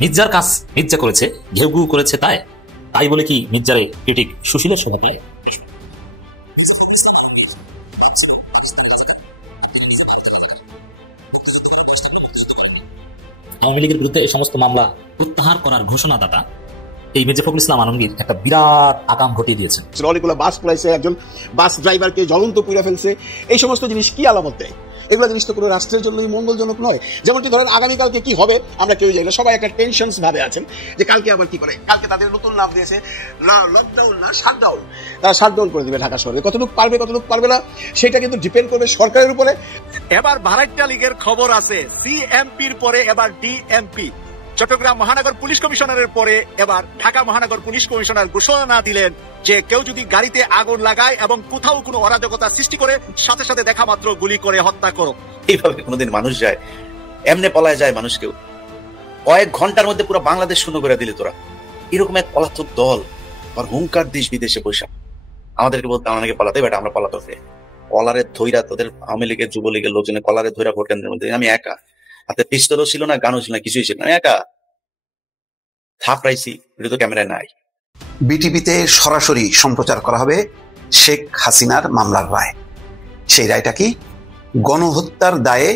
মির্জার কাজ মির্জা করেছে, ঘেউ ঘু করেছে, তাই বলে কি মির্জারে ক্রিটিক সুশীলের শোভা পায়? আওয়ামী লীগের বিরুদ্ধে এই সমস্ত মামলা প্রত্যাহার করার ঘোষণাদাতা এই মির্জা ফখরুল ইসলাম আলমগীর একটা বিরাট আকাম ঘটিয়ে দিয়েছেন। অনেকগুলো বাস পড়াইছে, একজন বাস ড্রাইভারকে জ্বলন্ত পুড়ে ফেলছে। এই সমস্ত জিনিস কি আলামত দেয়? এগুলো জিনিস তো কোনো রাষ্ট্রের জন্যই মঙ্গলজনক নয়। যেমনটি ধরেন আগামীকালকে কি হবে আমরা কেউ জানি না, সবাই একটা টেনশনস ভাবে আছেন যে কালকে আবার কি করে। কালকে তাদের নতুন নাম দিয়েছে না লকডাউন না শাটডাউন, তারা শাটডাউন করে দিবে ঢাকা শহরে। কতটুকু পারবে কতটুকু পারবে না সেটা কিন্তু ডিপেন্ড করবে সরকারের উপরে। এবার ভাড়াইটা লীগের খবর আছে, সিএমপির পরে এবার ডিএমপি। চট্টগ্রাম মহানগর পুলিশ কমিশনারের পরে এবার ঢাকা মহানগর পুলিশ কমিশনার ঘোষণা দিলেন যে কেউ যদি গাড়িতে আগুন লাগায় এবং কোথাও কোনো অরাজকতা সৃষ্টি করে সাথে সাথে দেখা মাত্র গুলি করে হত্যা করো। এইভাবে কোনোদিন মানুষ যায়, এমনে পলায় যায় মানুষ। কেউ কয়েক ঘন্টার মধ্যে পুরো বাংলাদেশ শূন্য করে দিলে তোরা। এরকম এক পলাতক দল আর হুঙ্কার দেশ বিদেশে বৈশাখ আমাদেরকে বলতে অনেকে পলাতে, বেটা আমরা পলাতে হবে। কলারে ধৈরা তোদের আওয়ামী লীগের যুবলীগের লোকজনের কলারে ধৈরা ভোট কেন্দ্রের মধ্যে আমি একা, হাতে পিস্তলও ছিল না, গানও ছিল না, কিছুই ছিল না, আমি একা থাপড়াইছি। এটা তো ক্যামেরায় নাই। বিটিভিতে সরাসরি সম্প্রচার করা হবে শেখ হাসিনার মামলার রায়। সেই রায়টা কি? গণহত্যার দায়ে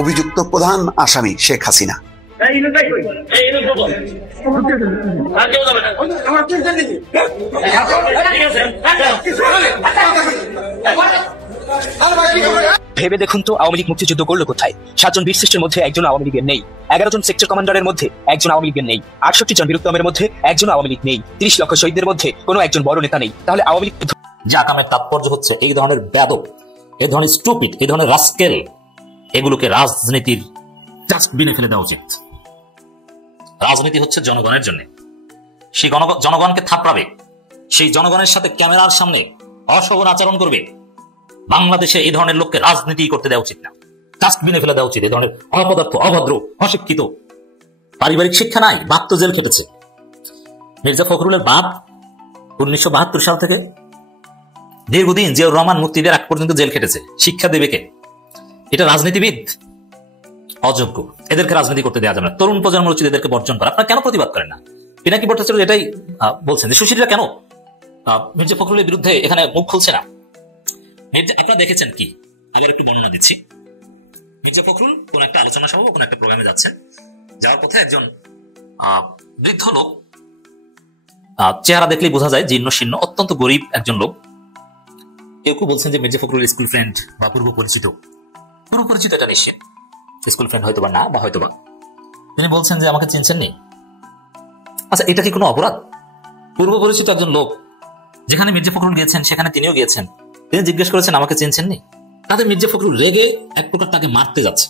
অভিযুক্ত প্রধান আসামি শেখ হাসিনা। ভেবে দেখুন তো, আওয়ামী লীগ মুক্তিযুদ্ধ করলো কোথায়? 7 জন বীরশ্রেষ্ঠের মধ্যে একজন আওয়ামী লীগের নেই। 11 জন সেক্টর কমান্ডারের মধ্যে একজন আওয়ামী লীগের নেই। 68 জন বীরোত্তমের মধ্যে একজন আওয়ামী লীগ নেই। 30 লক্ষ শহীদদের মধ্যে কোনো একজন বড় নেতা নেই। তাহলে আওয়ামী লীগ যে আকামের তাৎপর্য হচ্ছে এই ধরনের বেয়াদব, এই ধরনের স্টুপিড, এই ধরনের রাস্কেল, এগুলোকে রাজনীতির ডাস্টবিনে ফেলে দেওয়া উচিত। রাজনীতি হচ্ছে জনগণের জন্য। সেই জনগণকে থাপড়াবে, সেই জনগণের সাথে ক্যামেরার সামনে অশোভন আচরণ করবে। বাংলাদেশে এই ধরনের লোককে রাজনীতি করতে দেওয়া উচিত না, ডাস্টবিনে ফেলে দেওয়া উচিত। এই ধরনের অপদার্থ, অভদ্র, অশিক্ষিত, পারিবারিক শিক্ষা নাই, বাপ তো জেল খেটেছে। মির্জা ফখরুলের বাপ 1972 সাল থেকে দীর্ঘদিন জিয়াউর রহমান মুক্তিদের আগ পর্যন্ত জেল খেটেছে। শিক্ষা দেবে কে? এটা রাজনীতিবিদ অযোগ্য, এদেরকে রাজনীতি করতে দেওয়া যাবে না। তরুণ প্রজন্মের উচিত এদেরকে বর্জন করা। আপনারা কেন প্রতিবাদ করেন না? পিনাকি ভট্টাচার্য এটাই বলছেন যে সুশীলরা কেন মির্জা ফখরুলের বিরুদ্ধে এখানে মুখ খুলছে না। আপনারা দেখেছেন কি? আবার একটু বর্ণনা দিচ্ছি। মির্জা ফখরুল কোন একটা আলোচনা সভা, কোন একটা প্রোগ্রামে যাচ্ছেন। যাওয়ার পথে একজন বৃদ্ধ লোক, চেহারা দেখলেই বোঝা যায় জীর্ণ শীর্ণ, অত্যন্ত গরিব একজন লোক। কেউ কেউ বলছেন যে মির্জা ফখরুল স্কুল ফ্রেন্ড বা পূর্ব পরিচিত। এটা নিশ্চয় স্কুল ফ্রেন্ড হয়তো বা না, বা হয়তো বা। তিনি বলছেন যে আমাকে চিনছেন নি। আচ্ছা, এটা কি কোনো অপরাধ? পূর্ব পরিচিত একজন লোক, যেখানে মির্জা ফখরুল গিয়েছেন সেখানে তিনিও গিয়েছেন, তিনি জিজ্ঞেস করেছেন আমাকে চিনছেন নি। তাদের মির্জা ফখরুল রেগে এক প্রকার তাকে মারতে যাচ্ছে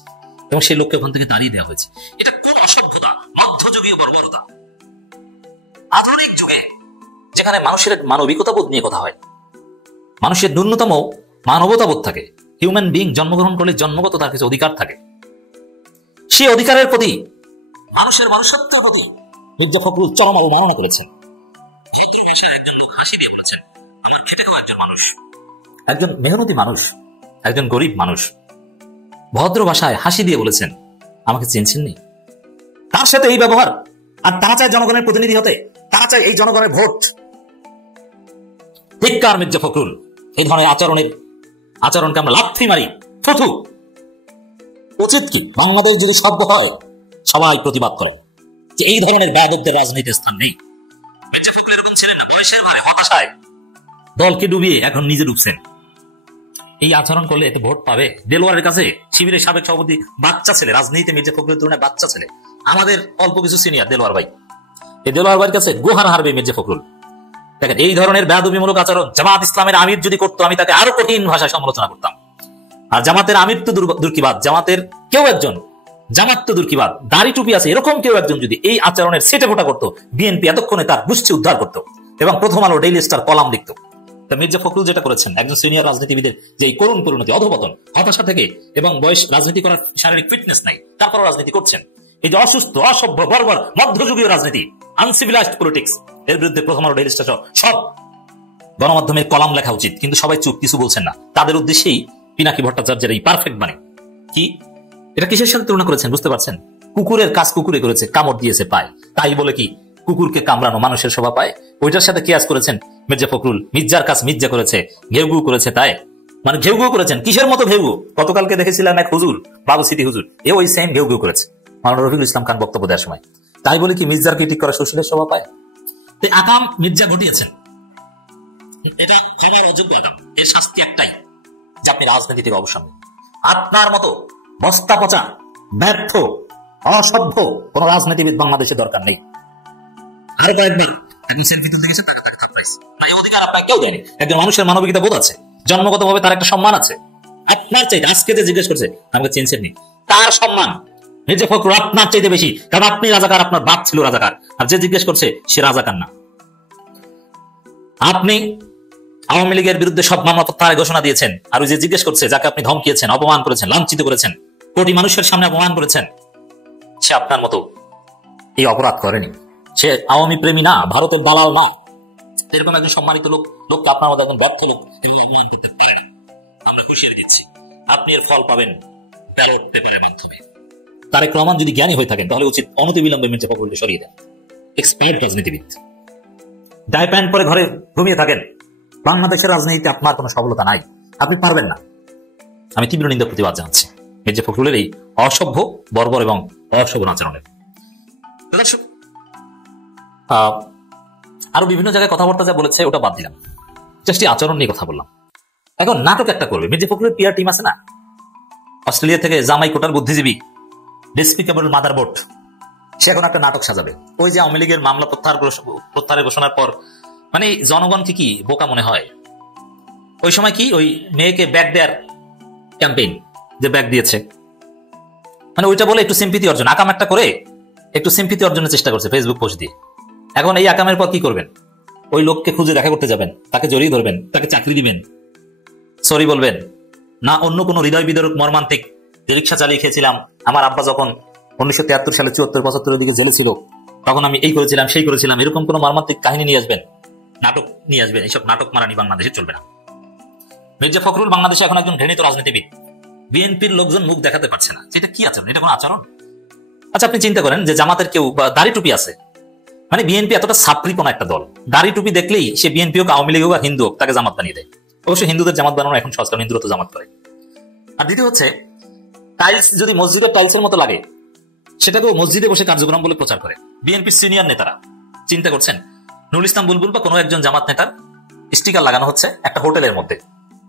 এবং সেই লোককে ওখান থেকে তাড়িয়ে দেওয়া হয়েছে। এটা কোন অসভ্যতা, মধ্যযুগীয় বর্বরতা। আধুনিক যুগে যেখানে মানুষের মানবিকতা বোধ নিয়ে কথা হয়, মানুষের ন্যূনতম মানবতা বোধ থাকে, হিউম্যান বিং জন্মগ্রহণ করলে জন্মগত তার কিছু অধিকার থাকে, সেই অধিকারের প্রতি, মানুষের মনুষ্যত্বের প্রতি মির্জা ফখরুল চরম অবমাননা করেছেন। একজন লোক হাসি দিয়ে বলেছেন আমার খেটেও একজন মানুষ, একজন মেহনতি মানুষ, একজন গরিব মানুষ, ভদ্র ভাষায় হাসি দিয়ে বলেছেন আমাকে চিনছেন নি। তার সাথে এই ব্যবহার, আর তারা চায় জনগণের প্রতিনিধি হতে, তারা চায় এই জনগণের ভোট। ধিক্কার মির্জা ফখরুল, এই ধরনের আচরণকে আমরা লাথি মারি। থুথু। উচিত কি বাংলাদেশ যদি সভ্য হয় সবাই প্রতিবাদ করে যে এই ধরনের বেয়াদবদের রাজনীতির স্থান নেই। মির্জা ফখরুল এরকম ছিলেন না, বয়সের ভারে হতাশায় দলকে ডুবিয়ে এখন নিজে ডুবছেন। এই আচরণ করলে এতে ভোট পাবে? দেলোয়ারের কাছে শিবিরের সাবেক সভাপতি বাচ্চা ছেলে, রাজনীতিতে মির্জা ফখরুলের তুলনায় বাচ্চা ছেলে, আমাদের অল্প কিছু সিনিয়র দেলোয়ার ভাই। এই দেলোয়ার ভাইয়ের কাছে গোহার হারবে মির্জা ফখরুল। দেখেন, এই ধরনের বেয়াদবিমূলক আচরণ জামাত ইসলামের আমির যদি করতো, আমি তাকে আরো কঠিন ভাষায় সমালোচনা করতাম। আর জামাতের আমির তো দুর্কিবাদ, জামাতের কেউ একজন, জামাত তো দুর্কিবাদ, দাড়ি টুপি আছে, এরকম কেউ একজন যদি এই আচরণের সেটে ফোটা করতো, বিএনপি এতক্ষণে তার গোষ্ঠী উদ্ধার করতো এবং প্রথম আলো, ডেইলি স্টার কলাম লিখতো। মির্জা ফখরুল যেটা করেছেন, একজন সিনিয়র রাজনীতিবিদের যে করুণ পরিণতি, অধপতন, হতাশা থেকে, এবং বয়স, রাজনীতি করার শারীরিক ফিটনেস নাই, তারপরও রাজনীতি করছেন। এই যে অসুস্থ, অসভ্য, বর্বর, মধ্যযুগীয় রাজনীতি, আনসিভিলাইজড পলিটিক্স, এর বিরুদ্ধে প্রথম আলো, ডেইলি স্টার সব গণমাধ্যমের কলাম লেখা উচিত। কিন্তু সবাই চুপ, কিছু বলছেন না। তাদের উদ্দেশ্যেই পিনাকি ভট্টাচার্যের এই পারফেক্ট বাণী কি, এটা কিসের সাথে তুলনা করেছেন বুঝতে পারছেন? কুকুরের কাজ কুকুরে করেছে, কামড় দিয়েছে পায়, তাই বলে কি কুকুরকে কামড়ানো মানুষের শোভা পায়? ওইটার সাথে কিয়াস করেছেন মির্জা ফখরুল, মির্জার কাজ মির্জা করেছে, ঘেউ ঘু করেছে, তাই মানে ঘেউ ঘু করেছেন। কিসের মতো ঘেউ ঘু? গতকালকে দেখেছিলাম এক হুজুর, বাবু সিটি হুজুর, এ ওই সেম ঘেউ ঘু করেছে মাওলানা রফিকুল ইসলাম খান বক্তব্য দেওয়ার সময়। তাই বলে কি মির্জার ক্রিটিক করা শ্বশুরের শোভা পায়? আকাম মির্জা ঘটিয়েছেন, এটা ক্ষমার অযোগ্য আকাম। এর শাস্তি একটাই, যে আপনি রাজনীতি থেকে অবসর নেন। আপনার মতো বস্তা পচা, ব্যর্থ, অসভ্য কোন রাজনীতিবিদ বাংলাদেশে দরকার নেই। আর কয়েকবার অধিকার আপনাকে কেউ দেয়নি। একজন মানুষের মানবিকতা বোধ আছে, জন্মগতভাবে তার একটা সম্মান আছে। আপনার চাইতে আজকে যে জিজ্ঞেস করছে আমাকে চেঞ্জের নেই, তার সম্মান মির্জা ফখরুল আপনার চাইতে বেশি, কারণ আপনি রাজাকার, আপনার বাপ ছিল রাজাকার। আর যে জিজ্ঞেস করছে সে রাজাকার না। আপনি আওয়ামী লীগের বিরুদ্ধে সব মামলা প্রত্যাহারের ঘোষণা দিয়েছেন, আর ওই যে জিজ্ঞেস করছে যাকে আপনি ধমকিয়েছেন, অপমান করেছেন, লাঞ্ছিত করেছেন, কোটি মানুষের সামনে অপমান করেছেন, সে আপনার মতো এই অপরাধ করেনি। সে আওয়ামী প্রেমী না, ভারতের দালাল না। এরকম একজন সম্মানিত লোককে আপনার মতো একজন ব্যর্থ লোক আমরা হুঁশিয়ারি দিচ্ছি, আপনি এর ফল পাবেন ব্যালট পেপারের মাধ্যমে। তারেক রহমান যদি জ্ঞানী হয়ে থাকেন তাহলে উচিত অনতিবিলম্বে মির্জা ফখরুলকে সরিয়ে দেন। এক্সপায়ার্ড রাজনীতিবিদ, ডাই প্যান্ট পরে ঘরে ঘুমিয়ে থাকেন। বাংলাদেশের রাজনীতিতে আপনার কোনো সফলতা নাই, আপনি পারবেন না। আমি তীব্র নিন্দা প্রতিবাদ জানাচ্ছি মির্জা ফখরুলের এই অসভ্য, বর্বর এবং অশোভন আচরণের। আরো বিভিন্ন জায়গায় কথাবার্তা যা বলেছে ওটা বাদ দিলাম, জাস্ট আচরণ নিয়ে কথা বললাম। এখন নাটক একটা করবে মির্জা ফখরুলের পিআর টিম আছে না, অস্ট্রেলিয়া থেকে জামাই কোটার বুদ্ধিজীবী ডিসপিকেবল মাদারবোর্ড, সে এখন একটা নাটক সাজাবে। ওই যে আওয়ামী লীগের মামলা প্রত্যাহারের ঘোষণার পর মানে জনগণকে কি বোকা মনে হয়? ওই সময় কি ওই মেয়েকে ব্যাগ দেয়ার ক্যাম্পেইন, যে ব্যাগ দিয়েছে, মানে ওইটা বলে একটু সিম্পিতি অর্জন, আকাম একটা করে একটু সিম্পিতি অর্জনের চেষ্টা করছে ফেসবুক পোস্ট দিয়ে। এখন এই আকামের পর কি করবেন? ওই লোককে খুঁজে দেখা করতে যাবেন, তাকে জড়িয়ে ধরবেন, তাকে চাকরি দিবেন, সরি বলবেন না অন্য কোনো হৃদয় বিদারক মর্মান্তিক, যে রিক্সা চালিয়ে খেয়েছিলাম, আমার আব্বা যখন 1973 সালে 74-75 দিকে জেলে ছিল তখন আমি এই করেছিলাম সেই করেছিলাম, এরকম কোন মর্মান্তিক কাহিনী নিয়ে আসবেন, নাটক নিয়ে আসবেন। এইসব নাটক মারানি বাংলাদেশে চলবে না। মির্জা ফখরুল বাংলাদেশে এখন একজন ঘৃণিত রাজনীতিবিদ, বিএনপির লোকজন মুখ দেখাতে পারছে না, এটা কি আচরণ? এটা কোন আচরণ? আচ্ছা আপনি চিন্তা করেন যে জামাতের কেউ দাড়ি টুপি আছে, মানে বিএনপি এতটা ছাত্রী কোন একটা দল, দাড়ি টুপি দেখলেই সে বিএনপি হোক, আওয়ামী লীগ হোক, হিন্দু হোক, তাকে জামাত বানিয়ে দেয়। অবশ্য হিন্দুদের জামাত বানানো এখন সহজ, কারণ হিন্দুরা তো জামাত করে। আর দ্বিতীয় হচ্ছে টাইলস যদি মসজিদের টাইলসের মতো লাগে সেটাকেও মসজিদে বসে কার্যক্রম বলে প্রচার করে বিএনপির সিনিয়র নেতারা। চিন্তা করছেন নুরুল ইসলাম বুলবুল বা কোনো একজন জামাত নেতার স্টিকার লাগানো হচ্ছে একটা হোটেলের মধ্যে,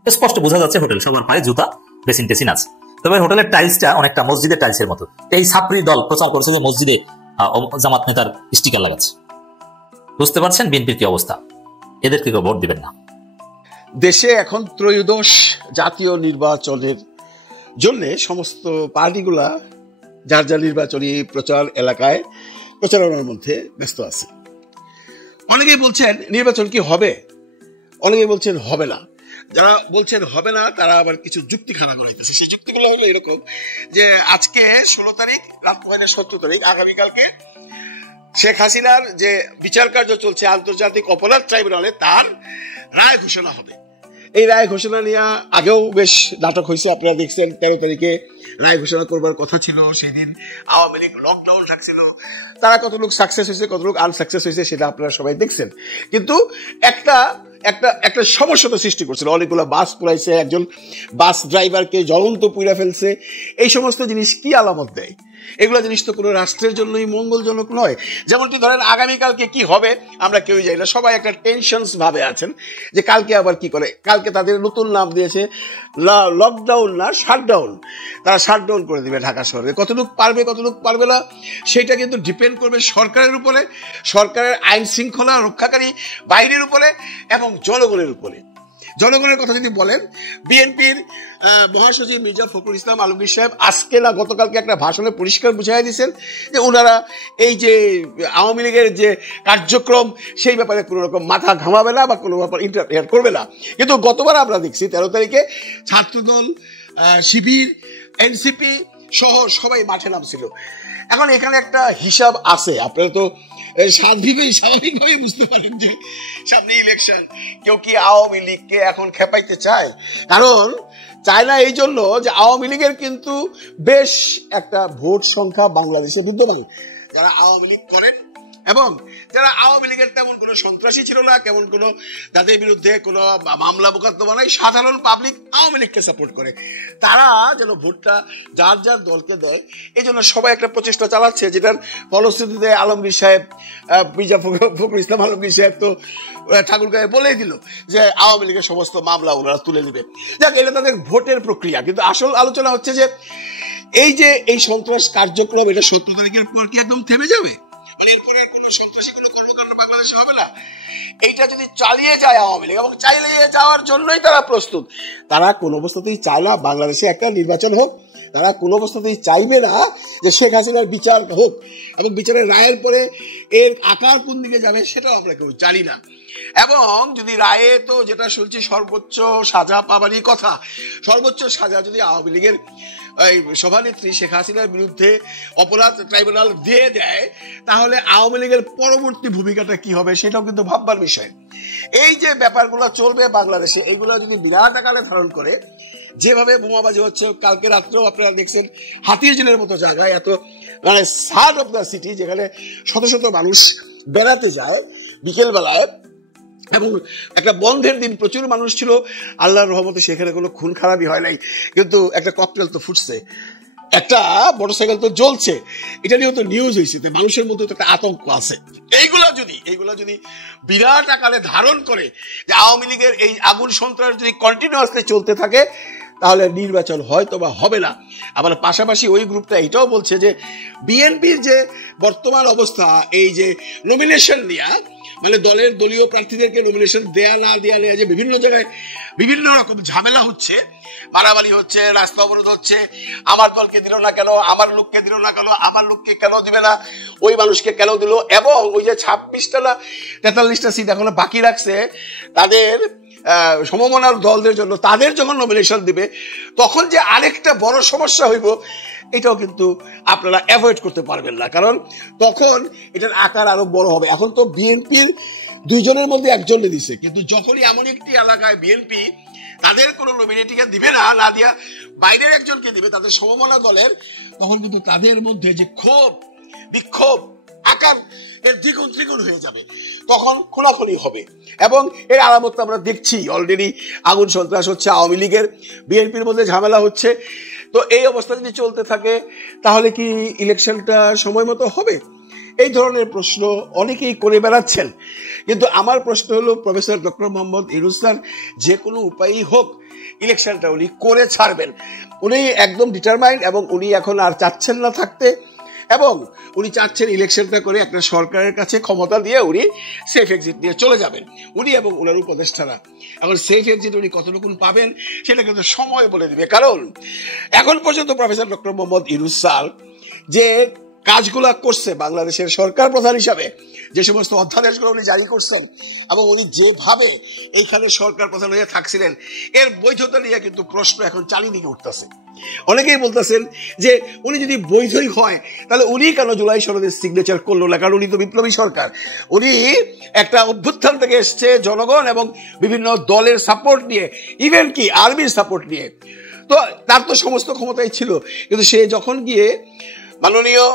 স্পষ্ট বোঝা যাচ্ছে হোটেল, সবার পায়ে জুতা, বেসিন টেসিন আছে, তবে হোটেলের টাইলসটা অনেকটা মসজিদের টাইলসের মতো। এই ছাত্রী দল প্রচার করছে যে মসজিদে জামাত নেতার স্টিকার লাগাচ্ছে। বুঝতে পারছেন বিএনপির কি অবস্থা? এদেরকে কেউ ভোট দিবেন না। দেশে এখন ত্রয়োদশ জাতীয় নির্বাচনের জন্য সমস্ত পার্টিগুলা যার যার নির্বাচনী প্রচার এলাকায় প্রচারণার মধ্যে ব্যস্ত আছে। অনেকেই বলছেন নির্বাচন কি হবে, অনেকেই বলছেন হবে না। যারা বলছেন হবে না তারা আবার কিছু যুক্তি খাড়া করাইতেছে। সেই যুক্তিগুলো হলো এরকম যে আজকে 16 তারিখ, রাত 17 তারিখ, আগামীকালকে শেখ হাসিনার যে বিচার কার্য চলছে আন্তর্জাতিক অপরাধ ট্রাইব্যুনালে, তার রায় ঘোষণা হবে। এই রায় ঘোষণা নিয়ে আগেও বেশ নাটক হয়েছে, আপনারা দেখছেন। 13 তারিখে রায় ঘোষণা করবার কথা ছিল, সেই দিন আওয়ামী লীগ লকডাউন রাখছিল। তারা কত লোক সাকসেস হয়েছে, কত লোক আনসাকসেস হয়েছে সেটা আপনারা সবাই দেখছেন। কিন্তু একটা সমস্যা তো সৃষ্টি করছিল। অনেকগুলো বাস পুরাইছে, একজন বাস ড্রাইভারকে জ্বলন্ত পুড়ে ফেলছে। এই সমস্ত জিনিস কি আলামত দেয়? এগুলো জিনিস তো কোনো রাষ্ট্রের জন্যই মঙ্গলজনক নয়। যেমনটি ধরেন আগামীকালকে কি হবে আমরা কেউই জানি না, সবাই একটা টেনশনস ভাবে আছেন যে কালকে আবার কি করে। কালকে তাদের নতুন নাম দিয়েছে লকডাউন না শাটডাউন, তারা শাটডাউন করে দিবে ঢাকা শহরে। কতটুক পারবে কতটুক পারবে না সেটা কিন্তু ডিপেন্ড করবে সরকারের উপরে, সরকারের আইন শৃঙ্খলা রক্ষাকারী বাহিনীর উপরে এবং জনগণের উপরে। জনগণের কথা যদি বলেন, বিএনপির মহাসচিব মির্জা ফখরুল ইসলাম আলমগীর সাহেব আজকে না গতকালকে একটা ভাষণে পরিষ্কার বুঝাই দিয়েছেন যে ওনারা এই যে আওয়ামী লীগের যে কার্যক্রম সেই ব্যাপারে কোনো রকম মাথা ঘামাবে না বা কোনো ব্যাপার ইন্টারফেয়ার করবে না। কিন্তু গতবার আমরা দেখছি 13 তারিখে ছাত্রদল, শিবির, এনসিপি সহ সবাই মাঠে নামছিল। এখন এখানে একটা হিসাব আছে, আপনারা তো স্বাভাবিকভাবেই বুঝতে পারেন যে সামনে ইলেকশন। কেউ কি আওয়ামী লীগকে এখন খেপাইতে চায়? কারণ চায় না এই জন্য যে আওয়ামী লীগের কিন্তু বেশ একটা ভোট সংখ্যা বাংলাদেশে বিদ্যমান, যারা আওয়ামী লীগ করেন এবং যারা আওয়ামী লীগের তেমন কোনো সন্ত্রাসী ছিল না, কেমন কোনো যাদের বিরুদ্ধে কোনো মামলা মোকদ্দমা নাই, সাধারণ পাবলিক আওয়ামী লীগকে সাপোর্ট করে, তারা যেন ভোটটা যার যার দলকে দেয়। এই জন্য সবাই একটা প্রচেষ্টা চালাচ্ছে, যেটার ফলশ্রুতিতে আলমগীর সাহেব, মির্জা ফখরুল ইসলাম আলমগীর সাহেব তো ঠাকুরগাঁয়ে বলেই দিল যে আওয়ামী লীগের সমস্ত মামলা ওনারা তুলে দিবে। যাক, এটা তাদের ভোটের প্রক্রিয়া। কিন্তু আসল আলোচনা হচ্ছে যে এই সন্ত্রাস কার্যক্রম, এটা 17 তারিখের পর কি একদম থেমে যাবে? এরপরে আর কোনো সন্ত্রাসী কোনো কর্মকাণ্ড বাংলাদেশে হবে না? এইটা যদি চালিয়ে যায় আওয়ামী লীগ, এবং চালিয়ে যাওয়ার জন্যই তারা প্রস্তুত, তারা কোনো অবস্থাতেই চায় না বাংলাদেশে একটা নির্বাচন হোক, তারা কোনো অবস্থাতেই চাইবে না যে শেখ হাসিনার বিচার হোক, এবং বিচারের রায়ের পরে এর আকার কোন দিকে যাবে সেটাও আমরা কেউ জানি না। এবং যদি রায়ে, তো যেটা শুনছি সর্বোচ্চ সাজা পাবারই কথা, সর্বোচ্চ সাজা যদি আওয়ামী লীগের সভানেত্রী শেখ হাসিনার বিরুদ্ধে অপরাধ ট্রাইব্যুনাল দিয়ে দেয়, তাহলে আওয়ামী লীগের পরবর্তী ভূমিকাটা কি হবে সেটাও কিন্তু ভাববার বিষয়। এই যে ব্যাপারগুলো চলবে বাংলাদেশে, এইগুলো যদি বিরাট আকারে ধারণ করে, যেভাবে বোমাবাজি হচ্ছে, কালকে রাত্রেও আপনারা দেখছেন হাতির ঝিলের মতো জায়গায়, এত মানে সার্ট অফ দ্য সিটি, যেখানে শত শত মানুষ বেড়াতে যায় বিকেল বেলায়, এবং একটা বন্ধের দিন, প্রচুর মানুষ ছিল, আল্লাহর রহমতে সেখানে কোনো খুন খারাপই হয় নাই, কিন্তু একটা ককটেল তো ফুটছে, একটা মোটরসাইকেল তো জ্বলছে, এটা নিয়েও তো নিউজ হয়েছে, মানুষের মধ্যে তো একটা আতঙ্ক আছে। এইগুলা যদি বিরাট আকারে ধারণ করে যে আওয়ামী লীগের এই আগুন সন্ত্রাস যদি কন্টিনিউয়াসলি চলতে থাকে, তাহলে নির্বাচন হয়তো বা হবে না। আবার পাশাপাশি ওই গ্রুপটা এটাও বলছে যে বিএনপির যে বর্তমান অবস্থা, এই যে নমিনেশন নেওয়া, মানে দলীয় প্রার্থীদেরকে নমিনেশন দেয়া না দেয়া নিয়ে যে বিভিন্ন জায়গায় বিভিন্ন রকম ঝামেলা হচ্ছে, মারামারি হচ্ছে, রাস্তা অবরোধ হচ্ছে, আমার দলকে দিল না কেন, আমার লোককে দিল না কেন, আমার লোককে কেন দিবে না, ওই মানুষকে কেন দিল, এবং ওই যে 26টা না 43টা সিট এখনো বাকি রাখছে তাদের সমমনার দলদের জন্য, তাদের যখন নমিনেশন দিবে তখন যে আরেকটা বড় সমস্যা হইব, এটাও কিন্তু আপনারা অ্যাভয়েড করতে পারবেন না, কারণ তখন এটার আকার আরো বড় হবে। এখন তো বিএনপির 2 জনের মধ্যে একজনকে দিছে, কিন্তু যখনই এমন একটি এলাকায় বিএনপি তাদের কোনো নমিনেটিকে দিবে না দিয়া বাইরের একজনকে দিবে, তাদের সমমনা দলের, তখন কিন্তু তাদের মধ্যে যে ক্ষোভ বিক্ষোভ আকার এর দ্বিগুণ ত্রিগুণ হয়ে যাবে, তখন খোলাখুলি হবে। এবং এর আলামত আমরা দেখছি, অলরেডি আগুন সন্ত্রাস হচ্ছে, আওয়ামী লীগের বিএনপির মধ্যে ঝামেলা হচ্ছে। তো এই অবস্থা যদি চলতে থাকে, তাহলে কি ইলেকশনটা সময় মতো হবে? এই ধরনের প্রশ্ন অনেকেই করে বেড়াচ্ছেন, কিন্তু আমার প্রশ্ন হলো, professor doctor Mohammad Yunus sir যে কোনো উপায়ই হোক ইলেকশনটা উনি করে ছাড়বেন, উনি একদম ডিটারমাইন্ড, এবং উনি এখন আর চাচ্ছেন না থাকতে, এবং উনি চাচ্ছেন ইলেকশনটা করে একটা সরকারের কাছে ক্ষমতা দিয়ে উনি সেফ এক্সিট নিয়ে চলে যাবেন, উনি এবং ওনার উপদেষ্টারা। এখন সেফ এক্সিট উনি কতটুকু পাবেন সেটা কিন্তু সময় বলে দিবে, কারণ এখন পর্যন্ত professor doctor Mohammad Yunus sir যে কাজগুলা করছে বাংলাদেশের সরকার প্রধান হিসাবে, যে সমস্ত অধ্যাদেশগুলো উনি জারি করছেন, এবং উনি যেভাবে এইখানে সরকার প্রধান হয়ে থাকছিলেন, এর বৈধতা নিয়ে কিন্তু প্রশ্ন এখন চারিদিকে উঠতেছে। অনেকেই বলতেছেন যে উনি যদি বৈধই হয়, তাহলে উনি কেন জুলাই সনদের সিগনেচার করলো না, কারণ উনি তো বিপ্লবী সরকার, উনি একটা অভ্যুত্থান থেকে এসছে, জনগণ এবং বিভিন্ন দলের সাপোর্ট নিয়ে, ইভেন কি আর্মির সাপোর্ট নিয়ে, তো তার তো সমস্ত ক্ষমতাই ছিল। কিন্তু সে যখন গিয়ে মাননীয়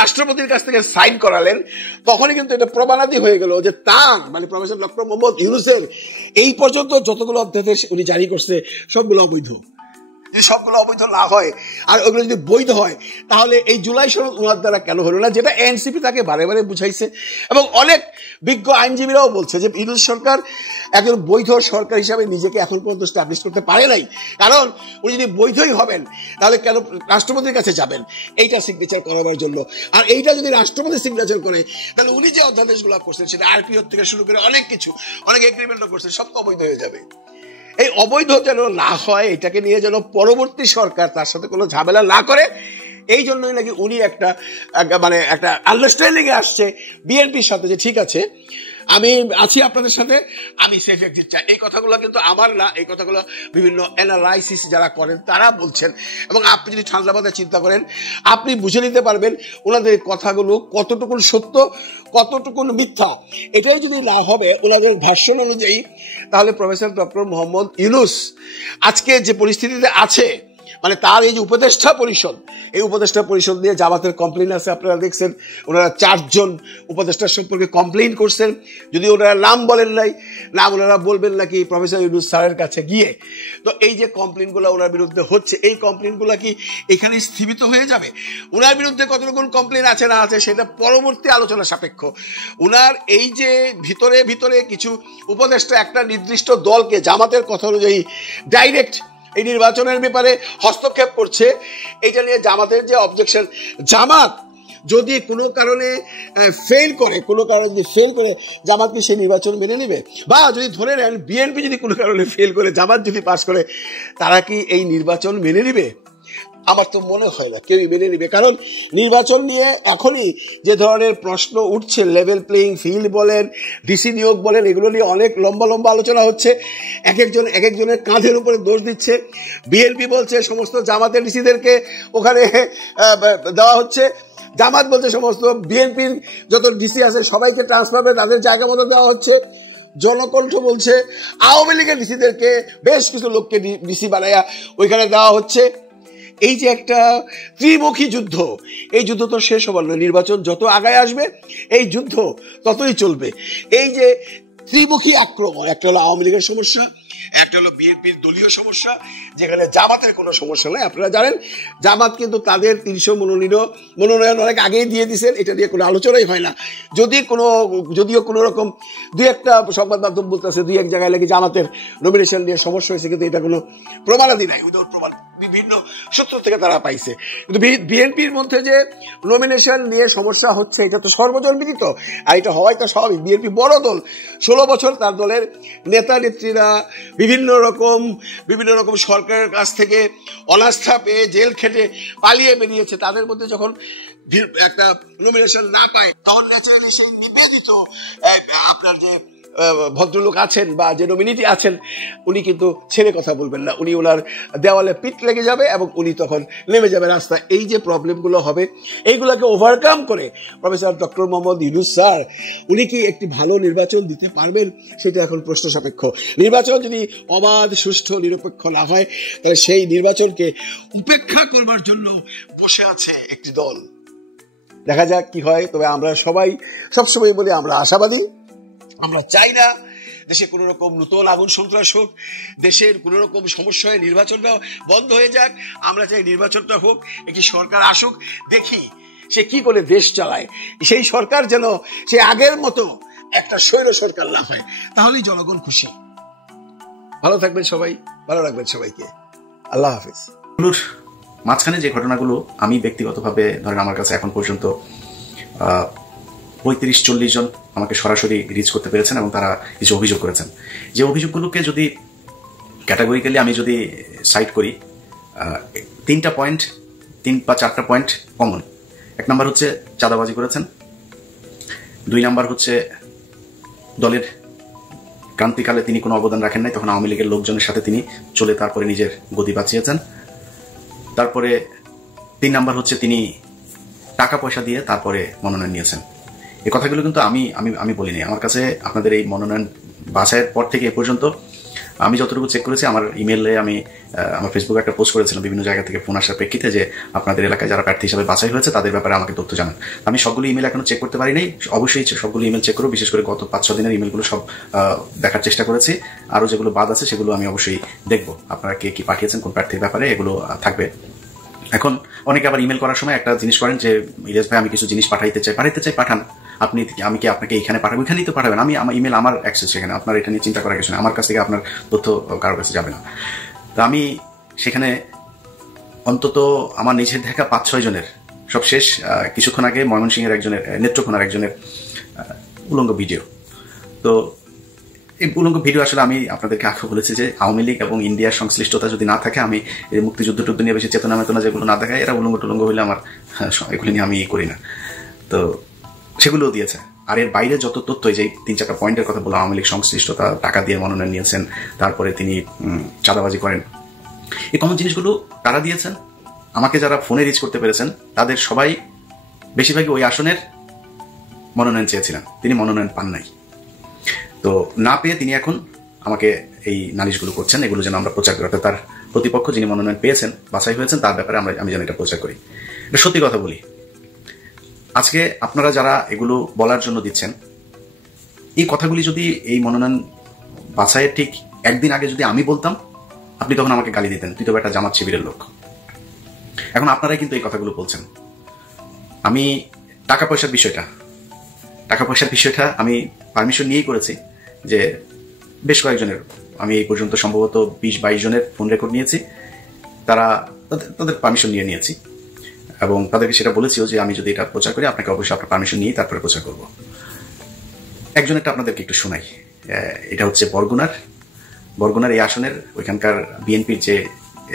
রাষ্ট্রপতির কাছ থেকে সাইন করালেন, তখনই কিন্তু এটা প্রমাণাদি হয়ে গেল যে তার, মানে প্রফেসর ডক্টর মোহাম্মদ ইউনূসের এই পর্যন্ত যতগুলো অধ্যাদেশ উনি জারি করছে সবগুলো অবৈধ। যদি সবগুলো অবৈধ না হয় আর ওগুলো যদি বৈধ হয়, তাহলে এই জুলাই সনদ ওনার দ্বারা কেন হলো না, যেটা এনসিপি তাকে বারে বারে বুঝাইছে, এবং অনেক বিজ্ঞ আইনজীবীরাও বলছে যে ইউনূস সরকার একজন বৈধ সরকার হিসাবে নিজেকে এখন পর্যন্ত স্ট্যাবলিশ করতে পারে নাই, কারণ উনি যদি বৈধই হবেন তাহলে কেন রাষ্ট্রপতির কাছে যাবেন এইটা সিগনেচার করাবার জন্য, আর এইটা যদি রাষ্ট্রপতি সিগনেচার করে, তাহলে উনি যে অধ্যাদেশগুলো করছেন, সেটা আরপিও থেকে শুরু করে অনেক কিছু, অনেক এগ্রিমেন্টও করছেন, সব তো অবৈধ হয়ে যাবে। এই অবৈধ যেন না হয়, এটাকে নিয়ে যেন পরবর্তী সরকার তার সাথে কোনো ঝামেলা না করে, এই জন্যই নাকি উনি একটা আন্ডারস্ট্যান্ডিং এ আসছে বিএনপির সাথে যে ঠিক আছে আমি আছি আপনাদের সাথে, আমি সেফ এক্সিট চাই। এই কথাগুলো কিন্তু আমার না, এই কথাগুলো বিভিন্ন অ্যানালাইসিস যারা করেন তারা বলছেন, এবং আপনি যদি ঠান্ডা মাথায় চিন্তা করেন আপনি বুঝে নিতে পারবেন ওনাদের কথাগুলো কতটুকু সত্য কতটুকু মিথ্যা। এটাই যদি না হবে ওনাদের ভাষ্য অনুযায়ী, তাহলে প্রফেসর ডক্টর মোহাম্মদ ইউনূস আজকে যে পরিস্থিতিতে আছে, মানে তার এই যে উপদেষ্টা পরিষদ, এই উপদেষ্টা পরিষদ নিয়ে জামাতের কমপ্লেন আছে, আপনারা দেখছেন ওনারা 4 জন উপদেষ্টার সম্পর্কে কমপ্লেন করছেন। যদি ওনারা নাম বলেন নাই, নাম ওনারা বলবেন নাকি প্রফেসর ইউনূস স্যারের কাছে গিয়ে। তো এই যে কমপ্লেনগুলো ওনার বিরুদ্ধে হচ্ছে, এই কমপ্লেনগুলো কি এখানে স্থিমিত হয়ে যাবে? ওনার বিরুদ্ধে কত রকম কমপ্লেন আছে না আছে সেটা পরবর্তী আলোচনা সাপেক্ষ। ওনার এই যে ভিতরে ভিতরে কিছু উপদেষ্টা একটা নির্দিষ্ট দলকে জামাতের কথা অনুযায়ী ডাইরেক্ট এই নির্বাচনের ব্যাপারে হস্তক্ষেপ করছে, এটা নিয়ে জামাতের যে অবজেকশন, জামাত যদি কোনো কারণে ফেল করে, জামাত কি সেই নির্বাচন মেনে নেবে? বা যদি ধরে নেন বিএনপি যদি কোনো কারণে ফেল করে, জামাত যদি পাস করে, তারা কি এই নির্বাচন মেনে নেবে? আমার তো মনে হয় না কেউই মেনে নেবে। কারণ নির্বাচন নিয়ে এখনই যে ধরনের প্রশ্ন উঠছে, লেভেল প্লেইং ফিল্ড বলেন, ডিসি নিয়োগ বলেন, এগুলো নিয়ে অনেক লম্বা লম্বা আলোচনা হচ্ছে। এক একজনের কাঁধের উপরে দোষ দিচ্ছে। বিএনপি বলছে সমস্ত জামাতের ডিসিদেরকে ওখানে দেওয়া হচ্ছে, জামাত বলছে সমস্ত বিএনপির যত ডিসি আছে সবাইকে ট্রান্সফার করে তাদের জায়গা মতো দেওয়া হচ্ছে। জনকণ্ঠ বলছে আওয়ামী লীগের ডিসিদেরকে বেশ কিছু লোককে ডিসি বানাইয়া ওইখানে দেওয়া হচ্ছে। এই যে একটা ত্রিমুখী যুদ্ধ, এই যুদ্ধ তো শেষ হবার নয়। নির্বাচন যত আগায় আসবে এই যুদ্ধ ততই চলবে। এই যে ত্রিমুখী আক্রমণ, একটা হলো আওয়ামী লীগের সমস্যা, একটা হলো বিএনপির দলীয় সমস্যা, যেখানে জামাতের কোনো সমস্যা নয়। আপনারা জানেন জামাত কিন্তু তাদের 300 মনোনয়ন অনেক আগেই দিয়ে দিয়েছেন, এটা নিয়ে কোনো আলোচনাই হয় না। যদিও কোনো রকম 2-1টা সংবাদ মাধ্যম বলতেছে 2-1 জায়গায় লাগে জামাতের নমিনেশন নিয়ে সমস্যা হয়েছে, কিন্তু এটা কোনো প্রমাণাদি নাই, উইদাউট প্রমাণ বিভিন্ন সূত্র থেকে তারা পাইছে। কিন্তু বিএনপির মধ্যে যে নমিনেশন নিয়ে সমস্যা হচ্ছে এটা তো সর্বজনবিদিত, আর এটা হওয়াই তো স্বাভাবিক। বিএনপি বড় দল, 16 বছর তার দলের নেতা নেত্রীরা বিভিন্ন রকম সরকারের কাছ থেকে অনাস্থা পেয়ে জেল খেটে পালিয়ে বেরিয়েছে। তাদের মধ্যে যখন একটা নমিনেশন না পায় তখন ন্যাচারালি সেই নিবেদিত আপনার যে ভদ্রলোক আছেন বা যে নমিনিটি আছেন উনি কিন্তু ছেড়ে কথা বলবেন না, উনি ওনার দেওয়ালে পিঠ লেগে যাবে এবং উনি তখন নেমে যাবে রাস্তায়। এই যে প্রবলেমগুলো হবে এইগুলোকে ওভারকাম করে professor doctor Mohammad Yunus sir উনি কি একটি ভালো নির্বাচন দিতে পারবেন সেটা এখন প্রশ্ন সাপেক্ষ। নির্বাচন যদি অবাধ সুষ্ঠু নিরপেক্ষ না হয় তাহলে সেই নির্বাচনকে উপেক্ষা করবার জন্য বসে আছে একটি দল। দেখা যাক কি হয়। তবে আমরা সবাই সবসময় বলি আমরা আশাবাদী, আমরা চাই না দেশে কোনো রকম নতুন আগুন সন্ত্রাস হোক, দেশের কোনো রকম সমস্যা হয়ে নির্বাচনটা বন্ধ হয়ে যাক। আমরা চাই নির্বাচনটা হোক, একটি সরকার আসুক, দেখি সে কি করে দেশ চালায়। সেই সরকার যেন সে আগের মতো একটা স্বৈর সরকার না হয়, তাহলেই জনগণ খুশি। ভালো থাকবেন সবাই, ভালো রাখবেন সবাইকে। আল্লাহ হাফিজ। মাঝখানে যে ঘটনাগুলো আমি ব্যক্তিগতভাবে ধরেন আমার কাছে এখন পর্যন্ত 35-40 জন আমাকে সরাসরি রিচ করতে পেরেছেন এবং তারা কিছু অভিযোগ করেছেন। যে অভিযোগগুলোকে যদি ক্যাটাগরিক্যালি আমি যদি সাইট করি, 3 বা 4টা পয়েন্ট কমন। 1 নাম্বার হচ্ছে চাঁদাবাজি করেছেন, 2 নাম্বার হচ্ছে দলের ক্রান্তিকালে তিনি কোনো অবদান রাখেন নাই, তখন আওয়ামী লীগের লোকজনের সাথে তিনি চলে তারপরে নিজের গদি বাঁচিয়েছেন। তারপরে 3 নাম্বার হচ্ছে তিনি টাকা পয়সা দিয়ে তারপরে মনোনয়ন নিয়েছেন। এই কথাগুলো কিন্তু আমি বলিনি। আমার কাছে আপনাদের এই মনোনয়ন বাছাইয়ের পর থেকে এ পর্যন্ত আমি যতটুকু চেক করেছি, আমার ইমেলে আমি আমার ফেসবুকে একটা পোস্ট করেছিলাম বিভিন্ন জায়গা থেকে ফোন আসার প্রেক্ষিতে যে আপনাদের এলাকায় যারা প্রার্থী হিসাবে বাছাই হয়েছে তাদের ব্যাপারে আমাকে তথ্য জানান। আমি সবগুলো ইমেল এখনো চেক করতে পারি নাই, অবশ্যই সবগুলো ইমেল চেক করবো। বিশেষ করে গত 5-6 দিনের ইমেলগুলো সব দেখার চেষ্টা করেছি, আরও যেগুলো বাদ আছে সেগুলো আমি অবশ্যই দেখবো। আপনারা কে কি পাঠিয়েছেন কোন প্রার্থীর ব্যাপারে এগুলো থাকবে। এখন অনেকে আবার ইমেল করার সময় একটা জিনিস করেন যে ইলিয়াস ভাই আমি কিছু জিনিস পাঠাইতে চাই পাঠান, আমি কি আপনাকে এইখানে পাঠাবো? এখানেই তো পাঠাবেন, আমার ইমেল আমার অ্যাক্সেস সেখানে, আপনার এটা নিয়ে চিন্তা করার কিছু নেই। আমার কাছ থেকে আপনার তথ্য কারোর কাছে যাবে না। তো আমি সেখানে অন্তত আমার নিজের দেখা 5-6 জনের সব শেষ কিছুক্ষণ আগে ময়মনসিংহের একজনের নেত্রকোনার একজনের উলঙ্গ ভিডিও। তো এই উলঙ্গ ভিডিও আসলে আমি আপনাদেরকে আগে বলেছি যে আওয়ামী লীগ এবং ইন্ডিয়ার সংশ্লিষ্টতা যদি না থাকে, আমি এই মুক্তিযুদ্ধ টুদ্ধ নিয়ে বেশি চেতনা মেতনা যেগুলো না দেখায়, এরা উলঙ্গ টুলঙ্গ হইলে আমার এগুলো নিয়ে আমি করি না। তো সেগুলোও দিয়েছে। আর এর বাইরে যত তথ্য, এই যে 3-4টা পয়েন্টের কথা বললাম, আওয়ামী লীগ সংশ্লিষ্টতা, টাকা দিয়ে মনোনয়ন নিয়েছেন, তারপরে তিনি চাঁদাবাজি করেন, এই কমন জিনিসগুলো কারা দিয়েছেন? আমাকে যারা ফোনে রিচ করতে পেরেছেন তাদের সবাই বেশিরভাগই ওই আসনের মনোনয়ন চেয়েছিলেন, তিনি মনোনয়ন পান নাই। তো না পেয়ে তিনি এখন আমাকে এই নালিশগুলো করছেন, এগুলো যেন আমরা প্রচার করি, তার প্রতিপক্ষ যিনি মনোনয়ন পেয়েছেন, বাছাই হয়েছেন, তার ব্যাপারে আমি যেন এটা প্রচার করি। এটা সত্যি কথা বলি, আজকে আপনারা যারা এগুলো বলার জন্য দিচ্ছেন, এই কথাগুলি যদি এই মনোনয়ন বাছাইয়ের ঠিক একদিন আগে যদি আমি বলতাম, আপনি তখন আমাকে গালি দিতেন, তুই তো একটা জামাত শিবিরের লোক। এখন আপনারাই কিন্তু এই কথাগুলো বলছেন। আমি টাকা পয়সার বিষয়টা আমি পারমিশন নিয়েই করেছি, যে বেশ কয়েকজনের, আমি এই পর্যন্ত সম্ভবত 20-22 জনের ফোন রেকর্ড নিয়েছি, তাদের পারমিশন নিয়েছি, এবং তাদেরকে সেটা বলেছিও যে আমি যদি এটা প্রচার করি, আপনাকে অবশ্যই আপনার পারমিশন নিয়ে তারপরে প্রচার করব। একজনেরটা আপনাদেরকে একটু শোনাই। এটা হচ্ছে বরগুনার এই আসনের ওইখানকার বিএনপির যে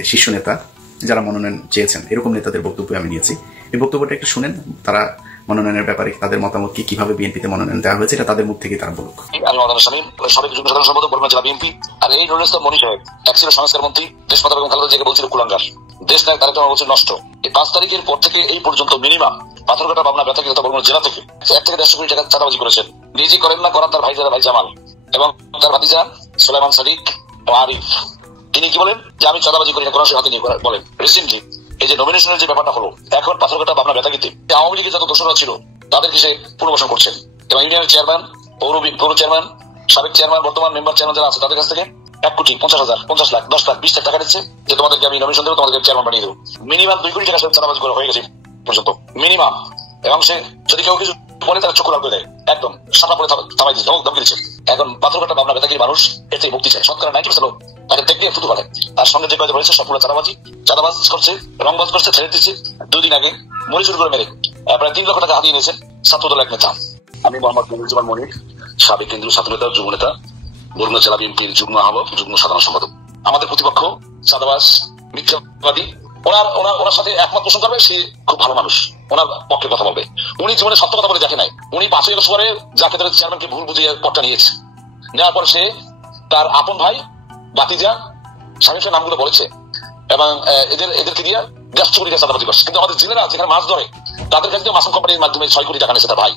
শীর্ষ নেতা যারা মনোনয়ন চেয়েছেন, এরকম নেতাদের বক্তব্য আমি নিয়েছি। এই বক্তব্যটা একটু শুনেন, তারা মনোনয়নের ব্যাপারে তাদের মতামত কি, কিভাবে বিএনপিতে মনোনয়ন দেওয়া হয়েছে, এটা তাদের মুখ থেকে তারা বলুক। আমি মাওলানা শামীম, সাবেক যুগ্ম সাধারণ সম্পাদক বরগুনা জেলা বিএনপি। আর এই রোলেস্তা মনি সাহেব এক ছিল সংস্কার মন্ত্রী, দেশ মাতা বেগম খালেদা জিয়াকে বলছিল কুলাঙ্গার, দেশ নায়ক তারেক রহমান বলছিল নষ্ট। এই 5 তারিখের পর থেকে এই পর্যন্ত মিনিমাম পাথরঘাটা, পাবনা, বেতাগী তথা বরগুনা জেলা থেকে 1 থেকে 1.5 কোটি টাকা চাঁদাবাজি করেছেন। নিজে করেন না, করান তার ভাই জামাল এবং তার ভাতিজা সুলাইমান সাদিক ও আরিফ। তিনি কি বলেন যে আমি চাঁদাবাজি করি না, কোন হাতে নিয়ে বলেন। রিসেন্টলি এই যে নমিনেশনের যে ব্যাপারটা হলো, এখন পাথরঘাটা, পাবনা, বেতাগীতে আওয়ামী লীগের যত দোষরা ছিল তাদেরকে সে পুনর্বাসন করছেন, এবং ইউনিয়নের চেয়ারম্যান, পৌর চেয়ারম্যান, সাবেক চেয়ারম্যান, বর্তমান মেম্বার চেয়ারম্যান যারা আছে তাদের কাছ থেকে 1,50,000, 50 লাখ, 10 লাখ, 20 লাখ টাকা দিচ্ছে যে তোমাদেরকে আমি নমিনেশন দেবো, তোমাদেরকে চেয়ারম্যান বানিয়ে দেবো। মিনিমাম 2 কোটি টাকা চাঁদাবাজি করে হয়ে গেছে পর্যন্ত মিনিমাম। এবং সে যদি কেউ কিছু বলে তারা চোখ লাল করে দেয়, একদম সাপা পরে থামাই দিচ্ছে, ধমকি দিচ্ছে। এখন পাথরঘাটা, পাবনা, বেতাগীর মানুষ এর থেকে মুক্তি চায়। 90% লোক তাকে দেখতে ফুটু পারে। তার সঙ্গে যে কাজ রয়েছে সবগুলো চাঁদাবাজ করছে, রংবাজ করছে, ছেড়ে দিচ্ছে। 2 দিন আগে মরিচুর করে মেরে প্রায় 3 লক্ষ টাকা হাতিয়ে নিয়েছেন ছাত্রদল এক নেতা। আমি মোহাম্মদ মনিরুজ্জামান মনির, সাবেক কেন্দ্রীয় ছাত্র নেতা, যুব নেতা, বরগুনা জেলা বিএনপির যুগ্ম আহ্বায়ক, যুগ্ম সাধারণ সম্পাদক। আমাদের প্রতিপক্ষ চাঁদাবাজ, মিথ্যাবাদী, ওনার সাথে একমত পোষণ করবে, সে খুব ভালো মানুষ, ওনার পক্ষে কথা বলবে। উনি জীবনে সত্য কথা বলে দেখে নাই। উনি 5 আগস্ট পরে যাকে তাদের চেয়ারম্যানকে ভুল বুঝিয়ে পদটা নিয়েছে, নেওয়ার পর সে তার আপন ভাই, ভাতিজা, স্বামীর নামগুলো বলেছে, এবং এদেরকে দিয়ে গ্যাস চুরি, গ্যাস চাঁদাবাজি করছে। কিন্তু আমাদের জেলেরা যেখানে মাছ ধরে তাদের কাছে মাসুম কোম্পানির মাধ্যমে 6 কোটি টাকা নিয়েছে তার ভাই,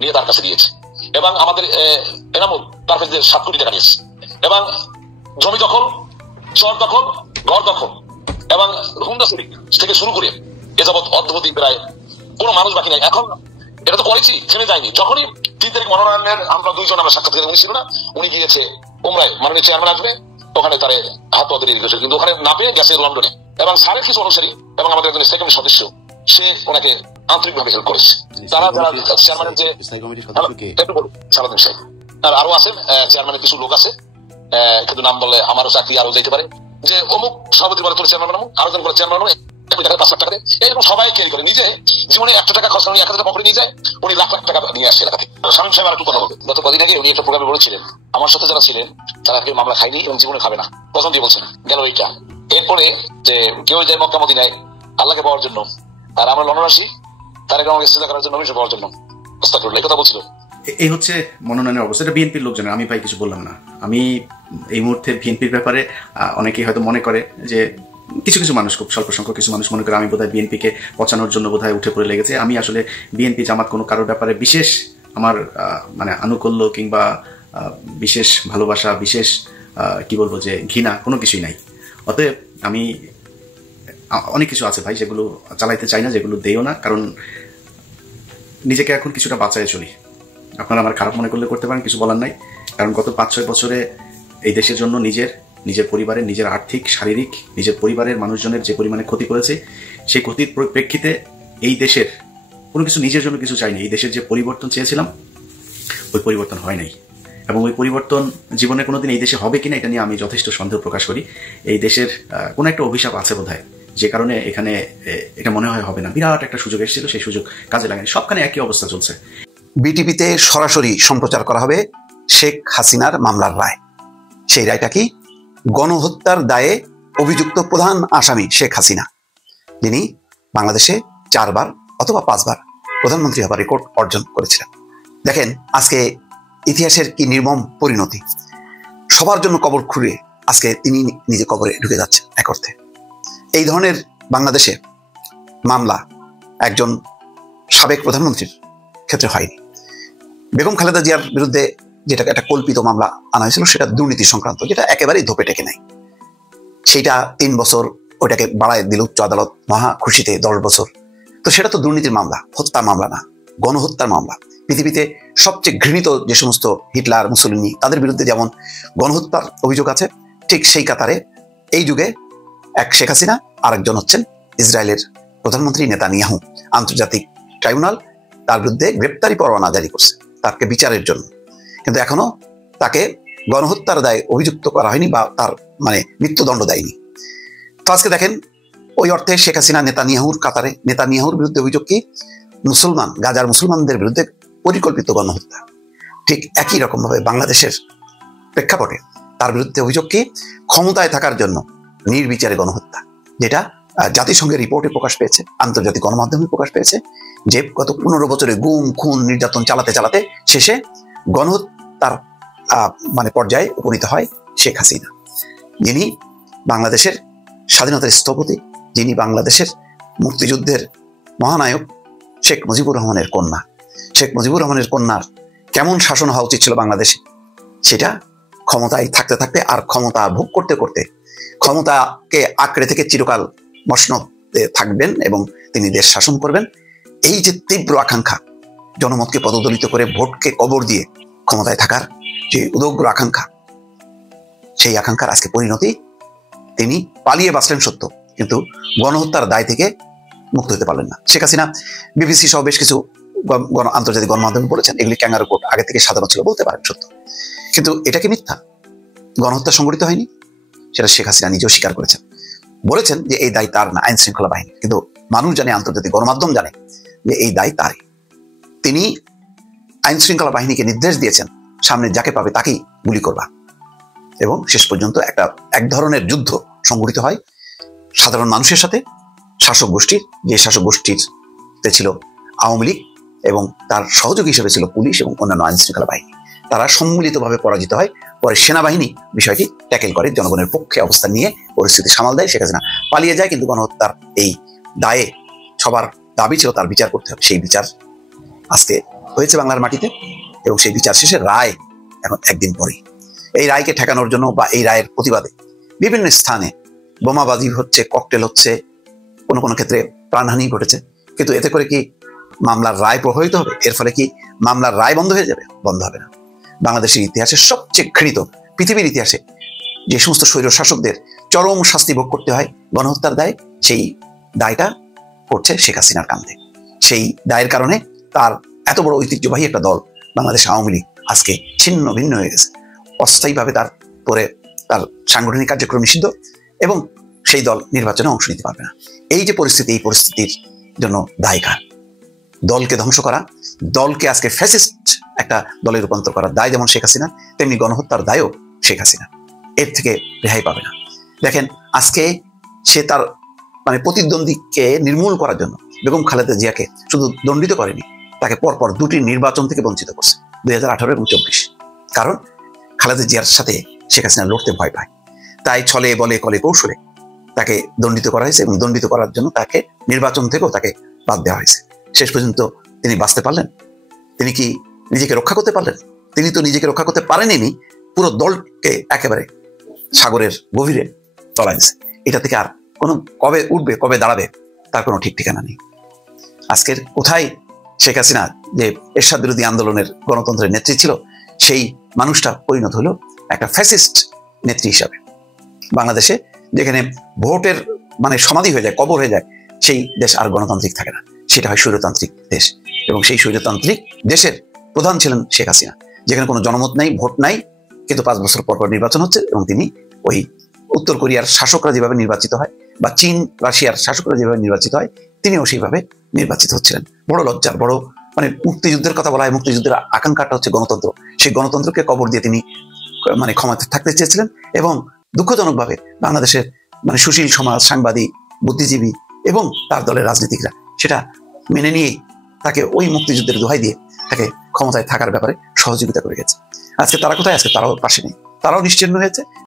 নিয়ে তার কাছে দিয়েছে। এবং আমাদের এনামুল তার কাছে 7 কোটি টাকা নিয়েছে। এবং জমি দখল, চর দখল, ঘর দখল এবং হুন্ডা চুরি থেকে শুরু করে এ যাবৎ অদ্যবধি প্রায় কোনো মানুষ বাকি নাই। এখন এটা তো করেছি, থেমে যায়নি। যখনই 3 তারিখ মনোনয়নের আমরা 2 জন আমরা সাক্ষাৎ উনি ছিল না, উনি গিয়েছে উমরায়, মাননীয় চেয়ারম্যান আসবে, ওখানে তার হাত পা দিয়ে গেছে, কিন্তু ওখানে না পেয়ে গেছে লন্ডনে। এবং স্যারের কিছু অনুসারী এবং আমাদের একজন সেকেন্ড সদস্য, সে ওনাকে আন্তরিকভাবে হেল্প করেছে। তারা যারা চেয়ারম্যানের যে সালাদিন সাহেব, আর আরো আছেন চেয়ারম্যানের কিছু লোক আছে, কিন্তু নাম বললে আমারও চাকরি আরো যেতে পারে, যে অমুক সভাপতি বলে তোর চেয়ারম্যান বানাবো, আরো জন করে চেয়ারম্যান বানাবো, 1 টাকা 5 লাখ টাকা দেয়, এরকম সবাই ক্যারি করে। নিজে জীবনে 1 টাকা খরচ উনি 1,000 টাকা পকেটে নিয়ে যায়, উনি লাখ লাখ টাকা নিয়ে আসে এলাকা থেকে। শামীম সাহেব আর একটু কথা বলবে। গত কদিন আগে উনি একটা প্রোগ্রামে বলেছিলেন, আমার সাথে যারা ছিলেন তারা কেউ মামলা খায়নি এবং জীবনে খাবে না, প্রথম দিয়ে বলছেন। গেল এইটা। এরপরে যে কেউ যায় মক্কা মদিনায় আল্লাহকে পাওয়ার জন্য, আর আমরা লন্ডন আসি তারেক রহমানকে ইস্তেজা করার জন্য, নমিনেশন পাওয়ার জন্য। এই কথা বলছিল। এই হচ্ছে মনোনয়নের অবস্থা। এটা বিএনপির লোকজনের, আমি ভাই কিছু বললাম না। আমি এই মুহূর্তে বিএনপির ব্যাপারে অনেকেই হয়তো মনে করে যে কিছু মানুষ, খুব স্বল্প সংখ্যক কিছু মানুষ মনে করে আমি বোধহয় বিএনপিকে পচানোর জন্য বোধহয় উঠে পড়ে লেগেছে। আমি আসলে বিএনপি জামাত কোনো কারোর ব্যাপারে বিশেষ আমার মানে আনুকূল্য কিংবা বিশেষ ভালোবাসা, বিশেষ কি বলবো যে ঘৃণা, কোনো কিছুই নাই। অতএব আমি অনেক কিছু আছে ভাই, যেগুলো চালাইতে চাই না, যেগুলো দেও না, কারণ নিজেকে এখন কিছুটা বাঁচায় চলি। আপনারা আমার খারাপ মনে করলে করতে পারেন, কিছু বলার নাই। কারণ গত 5-6 বছরে এই দেশের জন্য নিজের পরিবারের, নিজের আর্থিক, শারীরিক, নিজের পরিবারের মানুষজনের যে পরিমাণে ক্ষতি করেছে, সেই ক্ষতির প্রেক্ষিতে এই দেশের কোনো কিছু নিজের জন্য কিছু চাইনি। এই দেশের যে পরিবর্তন চেয়েছিলাম, ওই পরিবর্তন হয় নাই। এবং ওই পরিবর্তন জীবনে কোনোদিন এই দেশে হবে কিনা এটা নিয়ে আমি যথেষ্ট সন্দেহ প্রকাশ করি। এই দেশের কোনো একটা অভিশাপ আছে বোধহয়, যে কারণে এখানে এটা মনে হয় হবে না। বিরাট একটা সুযোগ এসেছিল, সেই সুযোগ কাজে লাগেনি। সবখানে একই অবস্থা চলছে। বিটিভিতে সরাসরি সম্প্রচার করা হবে শেখ হাসিনার মামলার রায়। সেই রায়টা কি? গণহত্যার দায়ে অভিযুক্ত প্রধান আসামি শেখ হাসিনা, যিনি বাংলাদেশে 4 বার অথবা 5 বার প্রধানমন্ত্রী হবার রেকর্ড অর্জন করেছিলেন। দেখেন আজকে ইতিহাসের কি নির্মম পরিণতি। সবার জন্য কবর খুঁড়ে আজকে তিনি নিজে কবরে ঢুকে যাচ্ছেন এক অর্থে। এই ধরনের বাংলাদেশে মামলা একজন সাবেক প্রধানমন্ত্রীর ক্ষেত্রে হয়নি। বেগম খালেদা জিয়ার বিরুদ্ধে যেটা একটা কল্পিত মামলা আনা হয়েছিল সেটা দুর্নীতি সংক্রান্ত, যেটা একেবারেই ধোপে টেকে নাই। সেইটা 3 বছর, ওইটাকে বাড়ায় দিল উচ্চ আদালত মহা খুশিতে 10 বছর। তো সেটা তো দুর্নীতির মামলা, হত্যার মামলা না, গণহত্যার মামলা। পৃথিবীতে সবচেয়ে ঘৃণিত যে সমস্ত হিটলার, মুসলিনি, তাদের বিরুদ্ধে যেমন গণহত্যার অভিযোগ আছে, ঠিক সেই কাতারে এই যুগে এক শেখ হাসিনা, আরেকজন হচ্ছেন ইসরায়েলের প্রধানমন্ত্রী নেতানিয়াহু। আন্তর্জাতিক ট্রাইব্যুনাল তার বিরুদ্ধে গ্রেপ্তারি পরোয়ানা জারি করছে তাকে বিচারের জন্য, কিন্তু এখনো তাকে গণহত্যার দায়ে অভিযুক্ত করা হয়নি বা তার মৃত্যুদণ্ড দেয়নি। তো আজকে দেখেন ওই অর্থে শেখ হাসিনা নেতানিয়াহুর কাতারে। নেতানিয়াহুর বিরুদ্ধে অভিযোগ কি? মুসলমান, গাজার মুসলমানদের বিরুদ্ধে পরিকল্পিত গণহত্যা। ঠিক একই রকম ভাবে বাংলাদেশের প্রেক্ষাপটে তার বিরুদ্ধে অভিযোগ কি? ক্ষমতায় থাকার জন্য নির্বিচারে গণহত্যা, যেটা জাতিসংঘের রিপোর্টে প্রকাশ পেয়েছে, আন্তর্জাতিক গণমাধ্যমে প্রকাশ পেয়েছে, যে গত 15 বছরে গুম, খুন, নির্যাতন চালাতে চালাতে শেষে গণহত্যার পর্যায়ে উপনীত হয় শেখ হাসিনা, যিনি বাংলাদেশের স্বাধীনতার স্থপতি, যিনি বাংলাদেশের মুক্তিযুদ্ধের মহানায়ক শেখ মুজিবুর রহমানের কন্যা। শেখ মুজিবুর রহমানের কন্যার কেমন শাসন হওয়া উচিত ছিল বাংলাদেশে, সেটা ক্ষমতায় থাকতে থাকতে আর ক্ষমতা ভোগ করতে করতে ক্ষমতাকে আঁকড়ে থেকে চিরকাল মসনদে থাকবেন এবং তিনি দেশ শাসন করবেন। এই যে তীব্র আকাঙ্ক্ষা, জনমতকে পদদলিত করে ভোটকে কবর দিয়ে ক্ষমতায় থাকার যে উদগ্র আকাঙ্ক্ষা, সেই আকাঙ্ক্ষার আজকে পরিণতি, তিনি পালিয়ে বাঁচলেন সত্য, কিন্তু গণহত্যার দায় থেকে মুক্ত হতে পারলেন না। শেখ হাসিনা বিবিসি সহ বেশ কিছু আন্তর্জাতিক গণমাধ্যমে বলেছেন এগুলি ক্যাঙ্গারু কোর্ট, আগে থেকে সাধারণ ছিল, বলতে পারেন সত্য, কিন্তু এটা কি মিথ্যা? গণহত্যা সংঘটিত হয়নি, সেটা শেখ হাসিনা নিজেও স্বীকার করেছেন। বলেছেন যে এই দায় তার না, আইন শৃঙ্খলা বাহিনী, কিন্তু মানুষ জানে, আন্তর্জাতিক গণমাধ্যম জানে যে এই দায় তারই। তিনি আইন শৃঙ্খলা বাহিনীকে নির্দেশ দিয়েছেন সামনে যাকে পাবে তাকেই গুলি করবা, এবং শেষ পর্যন্ত এক ধরনের যুদ্ধ সংঘটিত হয় সাধারণ মানুষের সাথে, শাসক গোষ্ঠীর, যে শাসক গোষ্ঠীতে ছিল আওয়ামী লীগ এবং তার সহযোগী হিসেবে ছিল পুলিশ এবং অন্যান্য আইন শৃঙ্খলা বাহিনী। তারা সম্মিলিতভাবে পরাজিত হয়। পরে সেনাবাহিনী বিষয়টি ট্যাকেল করে, জনগণের পক্ষে অবস্থান নিয়ে পরিস্থিতি সামাল দেয়। শেখ হাসিনা পালিয়ে যায়, কিন্তু গণহত্যার এই দায়ে সবার দাবি ছিল তার বিচার করতে হবে। সেই বিচার আজকে হয়েছে বাংলার মাটিতে, এবং সেই বিচার শেষে রায় এখন একদিন পরেই। এই রায়কে ঠেকানোর জন্য বা এই রায়ের প্রতিবাদে বিভিন্ন স্থানে বোমাবাজি হচ্ছে, ককটেল হচ্ছে, কোনো কোনো ক্ষেত্রে প্রাণহানি ঘটেছে। কিন্তু এতে করে কি মামলার রায় প্রভাবিত হবে? এর ফলে কি মামলার রায় বন্ধ হয়ে যাবে? বন্ধ হবে না। বাংলাদেশের ইতিহাসে সবচেয়ে ঘৃণিত, পৃথিবীর ইতিহাসে যে সমস্ত স্বৈর শাসকদের চরম শাস্তি ভোগ করতে হয় গণহত্যার দায়, সেই দায়টা পড়ছে শেখ হাসিনার কাঁধে। সেই দায়ের কারণে তার এত বড় ঐতিহ্যবাহী একটা দল বাংলাদেশ আওয়ামী লীগ আজকে ছিন্ন ভিন্ন হয়ে গেছে। অস্থায়ীভাবে তার তার সাংগঠনিক কার্যক্রম নিষিদ্ধ, এবং সেই দল নির্বাচনে অংশ নিতে পারবে না। এই যে পরিস্থিতি, এই পরিস্থিতির জন্য দায় কার? দলকে ধ্বংস করা, দলকে আজকে ফ্যাসিস্ট একটা দলে রূপান্তর করার দায় যেমন শেখ হাসিনা, তেমনি গণহত্যার দায়ও শেখ হাসিনা। এর থেকে রেহাই পাবে না। দেখেন আজকে সে তার প্রতিদ্বন্দ্বীকে নির্মূল করার জন্য বেগম খালেদা জিয়াকে শুধু দণ্ডিত করেনি, তাকে পরপর 2টি নির্বাচন থেকে বঞ্চিত করছে, 2018 এবং 2024। কারণ খালেদা জিয়ার সাথে শেখ হাসিনা লড়তে ভয় পায়, তাই ছলে বলে কলে কৌশলে তাকে দণ্ডিত করা হয়েছে, এবং দণ্ডিত করার জন্য তাকে নির্বাচন থেকেও তাকে বাদ দেওয়া হয়েছে। শেষ পর্যন্ত তিনি বাঁচতে পারলেন? তিনি কি নিজেকে রক্ষা করতে পারলেন? তিনি তো নিজেকে রক্ষা করতে পারেননি, পুরো দলকে একেবারে সাগরের গভীরে তলায় দিয়েছে। এটা থেকে আর কোনো কবে উঠবে, কবে দাঁড়াবে, তার কোনো ঠিক ঠিকানা নেই। আজকের কোথায় শেখ হাসিনা, যে এরশাদ বিরোধী আন্দোলনের গণতন্ত্রের নেত্রী ছিল, সেই মানুষটা পরিণত হলো একটা ফ্যাসিস্ট নেত্রী হিসাবে। বাংলাদেশে যেখানে ভোটের সমাধি হয়ে যায়, কবর হয়ে যায়, সেই দেশ আর গণতান্ত্রিক থাকে না, সেটা হয় স্বৈরতান্ত্রিক দেশ। এবং সেই স্বৈরতান্ত্রিক দেশের প্রধান ছিলেন শেখ হাসিনা, যেখানে কোনো জনমত নাই, ভোট নাই, কিন্তু 5 বছর পর পর নির্বাচন হচ্ছে, এবং তিনি ওই উত্তর কোরিয়ার শাসকরা যেভাবে নির্বাচিত হয়, বা চীন রাশিয়ার শাসকরা যেভাবে নির্বাচিত হয়, তিনিও সেইভাবে নির্বাচিত হচ্ছিলেন। বড় লজ্জার, বড় মানে মুক্তিযুদ্ধের কথা বলা হয়, মুক্তিযুদ্ধের আকাঙ্ক্ষাটা হচ্ছে গণতন্ত্র, সেই গণতন্ত্রকে কবর দিয়ে তিনি মানে ক্ষমতা থাকতে চেয়েছিলেন। এবং দুঃখজনকভাবে বাংলাদেশের মানে সুশীল সমাজ, সাংবাদিক, বুদ্ধিজীবী এবং তার দলের রাজনীতিকরা সেটা মেনে নিয়েই তাকে ওই মুক্তিযুদ্ধের দোহাই দিয়ে তাকে ক্ষমতায় থাকার ব্যাপারে সহযোগিতা করে গেছে। আজকে তারা কোথায়? আজকে তারাও পাশে নেই, তারাও নিশ্চিহ্ন হয়েছে।